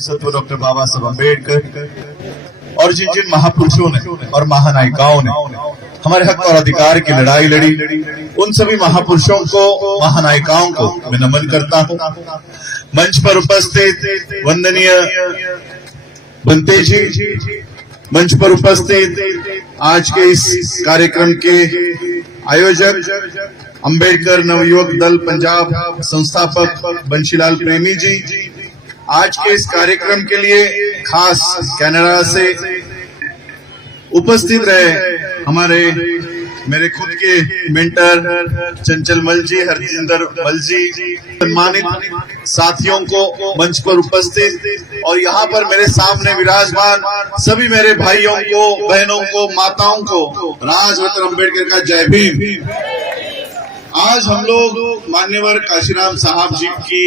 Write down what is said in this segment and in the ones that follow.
सत्व डॉक्टर बाबा साहब अम्बेडकर और जिन जिन महापुरुषों ने और महानायिकाओं ने हमारे हक और अधिकार की लड़ाई लड़ी, उन सभी महापुरुषों को, महानायिकाओं को मैं नमन करता हूं। मंच पर उपस्थित वंदनीय बंते जी, मंच पर उपस्थित आज के इस कार्यक्रम के आयोजक अंबेडकर नवयुवक दल पंजाब संस्थापक बंशीलाल प्रेमी जी, आज के इस कार्यक्रम के लिए खास कनाडा से उपस्थित रहे हमारे मेरे खुद के मेंटर चंचल मल जी, हरजिंदर मल जी, सम्मानित साथियों को, मंच पर उपस्थित और यहाँ पर मेरे सामने विराजमान सभी मेरे भाइयों को, बहनों को, माताओं को राजवंतर अंबेडकर का जय भीम। आज हम लोग मान्यवर काशीराम साहब जी की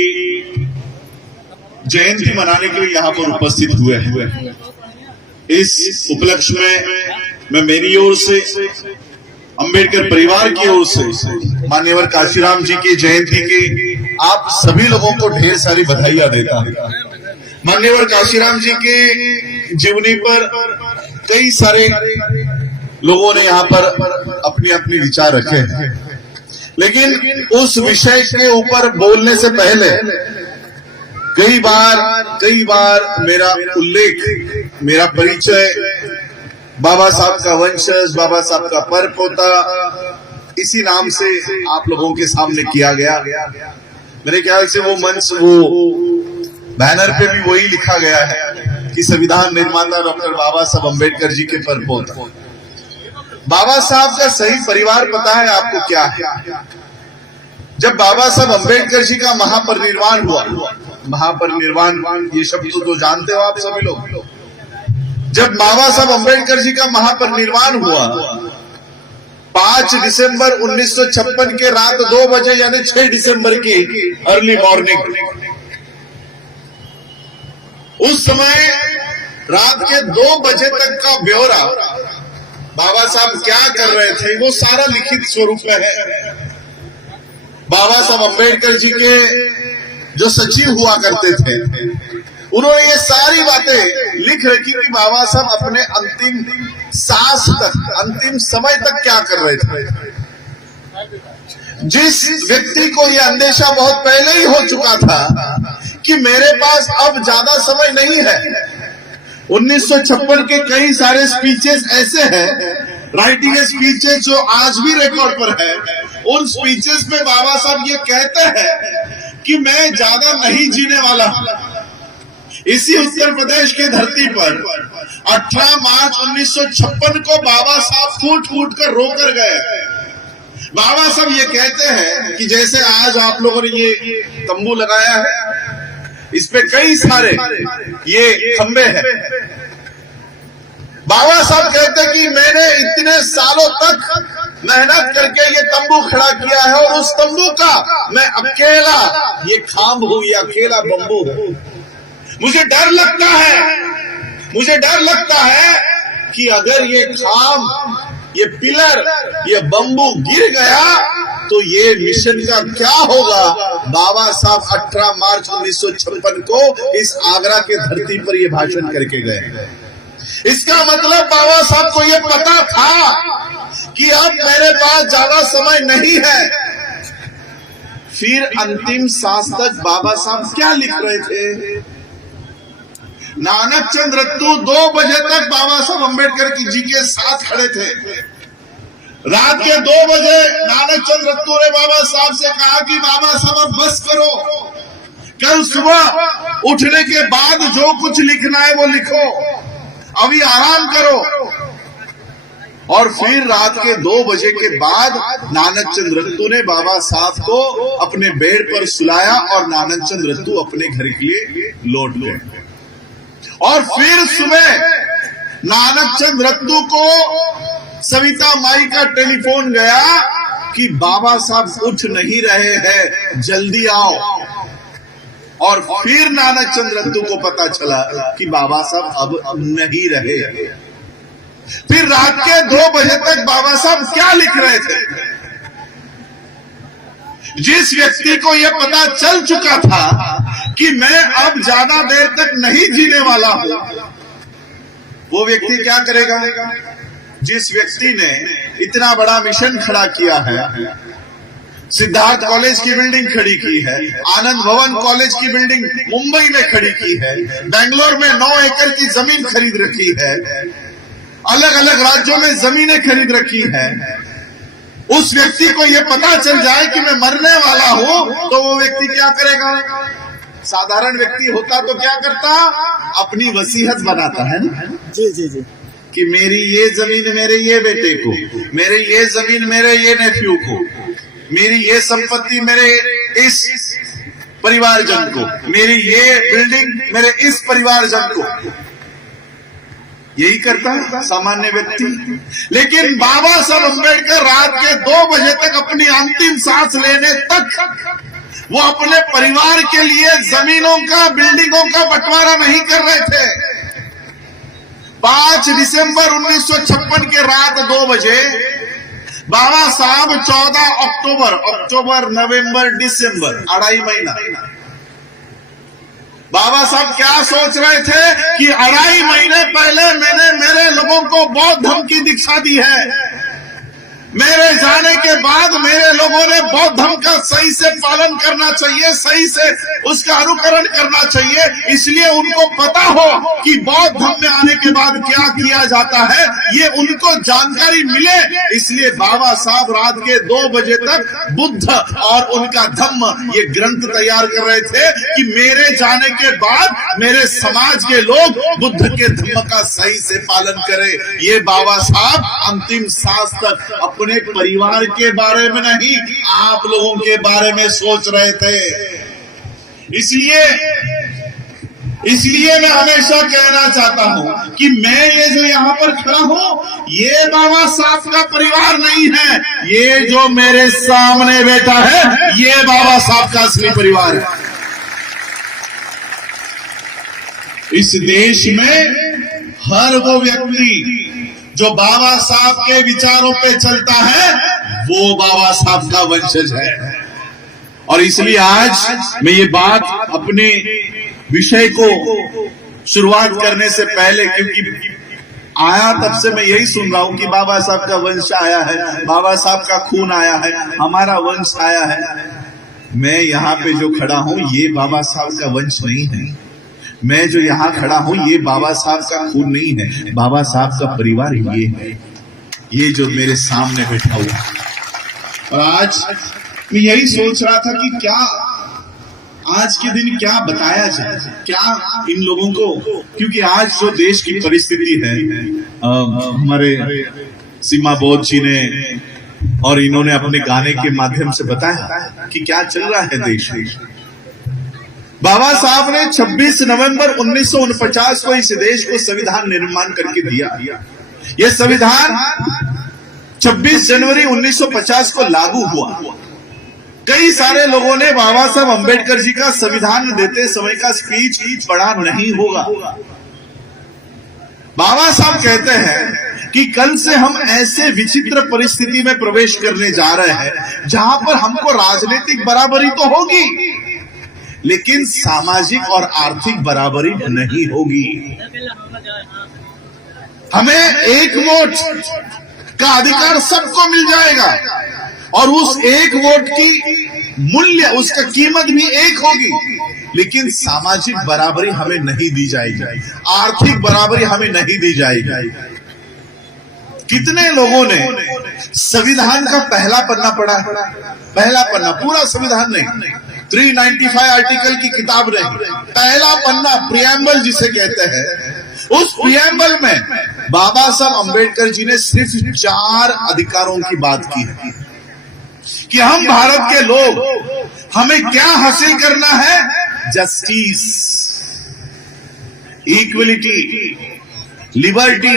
जयंती मनाने के लिए यहाँ पर उपस्थित हुए हैं। इस उपलक्ष्य में मैं मेरी ओर से, अंबेडकर परिवार की ओर से मान्यवर काशीराम जी की जयंती की आप सभी लोगों को ढेर सारी बधाइयां देता हूं। मान्यवर काशीराम जी के जीवनी पर कई सारे लोगों ने यहाँ पर अपने अपने विचार रखे हैं, लेकिन उस विषय के ऊपर बोलने से पहले कई बार मेरा उल्लेख, मेरा परिचय बाबा साहब का वंशज, बाबा साहब का परपोता, इसी नाम से आप लोगों के सामने किया गया। मेरे ख्याल से वो मंच, वो बैनर पे भी वही लिखा गया है कि संविधान निर्माता डॉक्टर बाबा साहब अम्बेडकर जी के परपोता। बाबा साहब का सही परिवार पता है आपको क्या है? जब बाबा साहब अम्बेडकर जी का महापरिनिर्वाण हुआ, महापरिनिर्वाण ये शब्द तो जानते हो आप सभी लोग। जब बाबा साहब अम्बेडकर जी का महापरिनिर्वाण हुआ 5 दिसंबर 1956 के रात 2 बजे, यानी 6 दिसंबर की अर्ली मॉर्निंग, उस समय रात के 2 बजे तक का ब्यौरा बाबा साहब क्या कर रहे थे वो सारा लिखित स्वरूप में है। बाबा साहब अम्बेडकर जी के जो सचिव हुआ करते थे, उन्होंने ये सारी बातें लिख रखी कि बाबा साहब अपने अंतिम सांस तक, अंतिम समय तक क्या कर रहे थे। जिस व्यक्ति को यह अंदेशा बहुत पहले ही हो चुका था कि मेरे पास अब ज्यादा समय नहीं है। 1956 के कई सारे स्पीचेस ऐसे हैं, राइटिंग स्पीचेस जो आज भी रिकॉर्ड पर है। उन स्पीचेस में बाबा साहब ये कहते हैं कि मैं ज्यादा नहीं जीने वाला हूं। इसी उत्तर प्रदेश के धरती पर 18 मार्च 1956 को बाबा साहब फूट फूट कर रो कर गए। बाबा साहब ये कहते हैं कि जैसे आज आप लोगों ने ये तंबू लगाया है, इस पे कई सारे ये खंबे हैं। बाबा साहब कहते हैं कि मैंने इतने सालों तक मेहनत करके ये तंबू खड़ा किया है और उस तंबू का मैं अकेला ये खांब हूं, ये अकेला बंबू हूं। मुझे डर लगता है कि अगर ये खांब, ये पिलर, ये बंबू गिर गया तो ये मिशन का क्या होगा। बाबा साहब 18 मार्च 1956 को इस आगरा के धरती पर ये भाषण करके गए। इसका मतलब बाबा साहब को ये पता था कि अब मेरे पास ज्यादा समय नहीं है। फिर अंतिम सांस तक बाबा साहब क्या लिख रहे थे? नानक चंद रत्तू 2 बजे तक बाबा साहब अम्बेडकर जी के साथ खड़े थे। रात के 2 बजे नानक चंद रत्तू ने बाबा साहब से कहा कि बाबा साहब अब बस करो, कल सुबह उठने के बाद जो कुछ लिखना है वो लिखो, अभी आराम करो। और फिर रात के 2 बजे के बाद नानक चंद रत्तू ने बाबा साहब को अपने बेड पर सुलाया और नानक चंद रत्तू अपने घर के लिए लौट गए। और फिर सुबह नानक चंद रत्तू को सविता माई का टेलीफोन गया कि बाबा साहब उठ नहीं रहे हैं, जल्दी आओ। और फिर नानक चंद रत्तू को पता चला कि बाबा साहब अब नहीं रहे। फिर रात के 2 बजे तक बाबा साहब क्या लिख रहे थे? जिस व्यक्ति को यह पता चल चुका था कि मैं अब ज्यादा देर तक नहीं जीने वाला हूं, वो व्यक्ति क्या करेगा? जिस व्यक्ति ने इतना बड़ा मिशन खड़ा किया है, सिद्धार्थ कॉलेज की बिल्डिंग खड़ी की है, आनंद भवन कॉलेज की बिल्डिंग मुंबई में खड़ी की है, बेंगलोर में 9 एकड़ की जमीन खरीद रखी है, अलग अलग राज्यों में जमीनें खरीद रखी है, उस व्यक्ति को यह पता चल जाए कि मैं मरने वाला हूं, तो वो व्यक्ति क्या करेगा? साधारण व्यक्ति होता तो क्या करता? अपनी वसीयत बनाता है ना, जी जी जी, कि मेरी ये जमीन मेरे ये बेटे को, मेरी ये जमीन मेरे ये नेफ्यू को, मेरी ये संपत्ति मेरे इस परिवारजन को, मेरी ये बिल्डिंग मेरे इस परिवारजन को। यही करता है सामान्य व्यक्ति। लेकिन बाबा साहब अम्बेडकर रात के 2 बजे तक अपनी अंतिम सांस लेने तक वो अपने परिवार के लिए जमीनों का, बिल्डिंगों का बंटवारा नहीं कर रहे थे। 5 दिसंबर 1956 के रात 2 बजे बाबा साहब 14 अक्टूबर, नवंबर, दिसंबर, 2.5 महीना बाबा साहब क्या सोच रहे थे कि 2.5 महीने पहले मैंने मेरे लोगों को बौद्ध धर्म की दीक्षा दी है, मेरे जाने के बाद मेरे लोगों ने बौद्ध धर्म का सही से पालन करना चाहिए, सही से उसका अनुकरण करना चाहिए, इसलिए उनको पता हो कि बौद्ध धर्म में आने के बाद क्या किया जाता है, ये उनको जानकारी मिले। इसलिए बाबा साहब रात के 2 बजे तक बुद्ध और उनका धम्म ये ग्रंथ तैयार कर रहे थे कि मेरे जाने के बाद मेरे समाज के लोग बुद्ध के धम्म का सही से पालन करें। ये बाबा साहब अंतिम सांस तक अपने परिवार के बारे में नहीं, आप लोगों के बारे में सोच रहे थे। इसलिए मैं हमेशा कहना चाहता हूं कि मैं ये जो यहां पर खड़ा हूं, ये बाबा साहब का परिवार नहीं है, ये जो मेरे सामने बैठा है, ये बाबा साहब का असली परिवार है। इस देश में हर वो व्यक्ति जो बाबा साहब के विचारों पे चलता है, वो बाबा साहब का वंशज है। और इसलिए आज मैं ये बात अपने विषय को शुरुआत करने से पहले, क्योंकि आया तब से मैं यही सुन रहा हूं कि बाबा साहब का वंश आया है, बाबा साहब का खून आया है, हमारा वंश आया है। मैं यहाँ पे जो खड़ा हूं, ये बाबा साहब का वंश नहीं है। मैं जो यहाँ खड़ा हूं, ये बाबा साहब का खून नहीं है, बाबा साहब का परिवार ये है, ये जो मेरे सामने बैठा हुआ। और आज मैं यही सोच रहा था कि क्या आज के दिन क्या बताया जाए, क्या इन लोगों को, क्योंकि आज जो देश की परिस्थिति है, हमारे सीमा बौद्ध जी ने और इन्होंने अपने गाने के माध्यम से बताया कि क्या चल रहा है देश में। बाबा साहब ने 26 नवंबर 1949 को इस देश को संविधान निर्माण करके दिया। यह संविधान 26 जनवरी 1950 को लागू हुआ। कई सारे लोगों ने बाबा साहब अम्बेडकर जी का संविधान देते समय का स्पीच पढ़ा नहीं होगा। बाबा साहब कहते हैं कि कल से हम ऐसे विचित्र परिस्थिति में प्रवेश करने जा रहे हैं जहां पर हमको राजनीतिक बराबरी तो होगी, लेकिन सामाजिक और आर्थिक बराबरी नहीं होगी। हमें एक वोट का अधिकार सबको मिल जाएगा और उस एक वोट की मूल्य, उसका कीमत भी एक होगी, लेकिन सामाजिक बराबरी हमें नहीं दी जाएगी, आर्थिक बराबरी हमें नहीं दी जाएगी। कितने लोगों ने संविधान का पहला पन्ना पढ़ा है? पहला पन्ना, पूरा संविधान नहीं, 395 आर्टिकल की किताब नहीं, पहला पन्ना प्रियम्बल जिसे कहते हैं। उस प्रियम्बल में बाबा साहब अम्बेडकर जी ने सिर्फ 4 अधिकारों की बात की है कि हम भारत के लोग, हमें क्या हासिल करना है? Justice, equality, liberty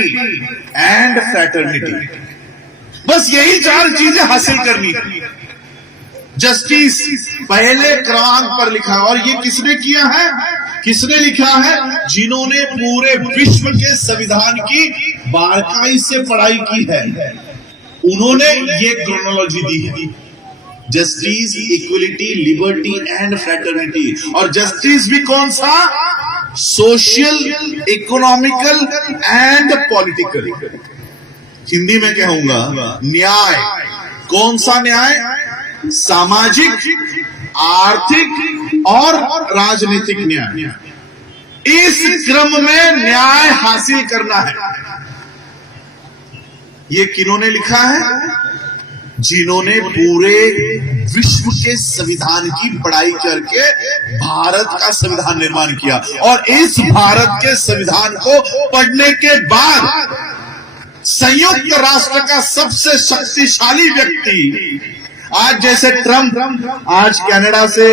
and fraternity. बस यही 4 चीजें हासिल करनी है। जस्टिस पहले क्रमांक पर लिखा है, और ये किसने किया है? किसने लिखा है? जिन्होंने पूरे विश्व के संविधान की बारीकी से पढ़ाई की है, उन्होंने ये क्रोनोलॉजी दी है। Justice, equality, liberty and fraternity. और जस्टिस भी कौन सा? Social, economical and political. Hindi में कहूंगा न्याय। कौन सा न्याय? सामाजिक, आर्थिक और राजनीतिक न्याय। इस क्रम में न्याय हासिल करना है। ये किन्होंने लिखा है? जिन्होंने पूरे विश्व के संविधान की पढ़ाई करके भारत का संविधान निर्माण किया। और इस भारत के संविधान को पढ़ने के बाद संयुक्त राष्ट्र का सबसे शक्तिशाली व्यक्ति, आज जैसे ट्रंप, आज कनाडा से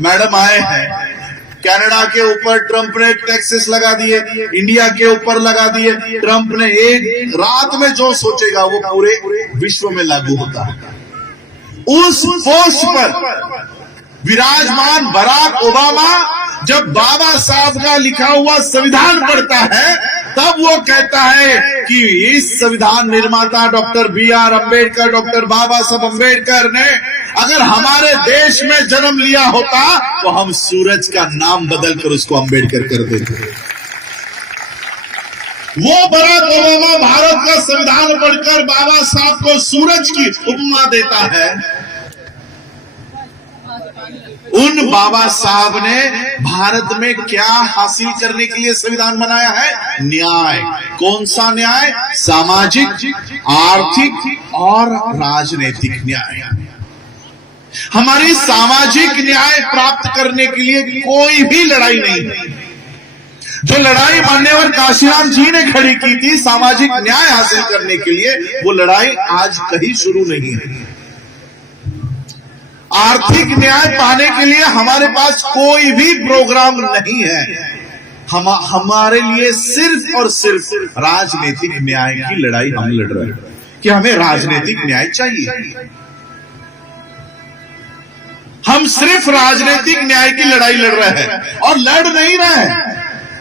मैडम आए हैं, कनाडा के ऊपर ट्रंप ने टैक्सेस लगा दिए, इंडिया के ऊपर लगा दिए। ट्रंप ने एक रात में जो सोचेगा वो पूरे विश्व में लागू होता है। उस पोस्ट पर विराजमान बराक ओबामा जब बाबा साहब का लिखा हुआ संविधान पढ़ता है, तब वो कहता है कि इस संविधान निर्माता डॉक्टर B.R. अम्बेडकर, डॉक्टर बाबा साहब अम्बेडकर ने अगर हमारे देश में जन्म लिया होता तो हम सूरज का नाम बदलकर उसको अम्बेडकर कर देते। वो बराक ओबामा भारत का संविधान पढ़कर बाबा साहब को सूरज की उपमा देता है। उन बाबा साहब ने भारत में क्या हासिल करने के लिए संविधान बनाया है? न्याय। कौन सा न्याय? सामाजिक, आर्थिक और राजनीतिक न्याय। हमारी सामाजिक न्याय प्राप्त करने के लिए कोई भी लड़ाई नहीं। जो लड़ाई मान्यवर काशीराम जी ने खड़ी की थी सामाजिक न्याय हासिल करने के लिए, वो लड़ाई आज कहीं शुरू नहीं है। आर्थिक न्याय पाने के लिए हमारे पास कोई भी प्रोग्राम नहीं है। हमारे लिए सिर्फ और सिर्फ राजनीतिक न्याय की लड़ाई हम लड़ रहे हैं कि हमें राजनीतिक न्याय चाहिए। हम सिर्फ राजनीतिक न्याय की लड़ाई लड़ रहे हैं और लड़ नहीं रहे हैं,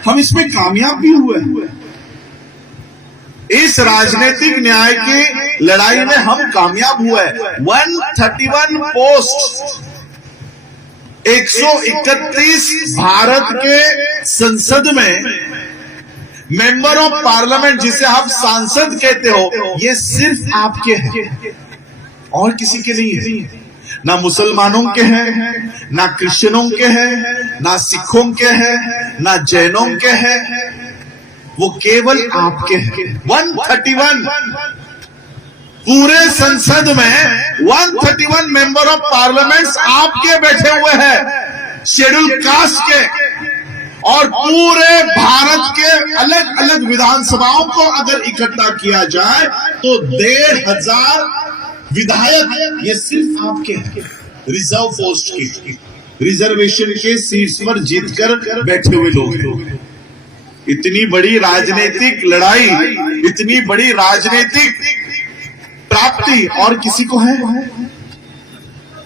हम इसमें कामयाब भी हुए। इस राजनीतिक न्याय की लड़ाई में हम कामयाब हुए। 131 पोस्ट, 131 भारत के संसद में मेंबर ऑफ पार्लियामेंट, जिसे आप सांसद कहते हो, ये सिर्फ आपके हैं और किसी के नहीं है। ना मुसलमानों के हैं, ना क्रिश्चियनों के हैं, ना सिखों के हैं, ना जैनों के हैं, वो केवल आपके हैं। 131 पूरे संसद में 131 मेंबर ऑफ पार्लियामेंट आपके बैठे हुए हैं, शेड्यूल कास्ट के। और पूरे भारत के अलग अलग विधानसभाओं को अगर इकट्ठा किया जाए तो 1500 विधायक ये सिर्फ आपके हैं। रिजर्व पोस्ट की, रिजर्वेशन के सीट्स पर जीतकर बैठे हुए लोग हैं। इतनी बड़ी राजनीतिक लड़ाई, इतनी बड़ी राजनीतिक प्राप्ति और किसी को है?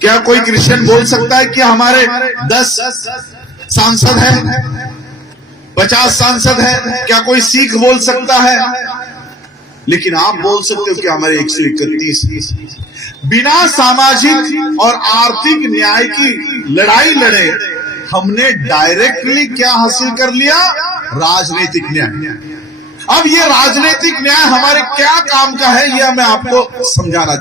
क्या कोई क्रिश्चियन बोल सकता है कि हमारे 10 सांसद हैं, 50 सांसद हैं? क्या कोई सिख बोल सकता है? लेकिन आप बोल सकते हो कि हमारे 131। बिना सामाजिक और आर्थिक न्याय की लड़ाई लड़े हमने डायरेक्टली क्या हासिल कर लिया? राजनीतिक न्याय। अब ये राजनीतिक न्याय हमारे क्या काम का है, यह मैं आपको समझाना चाहता हूं।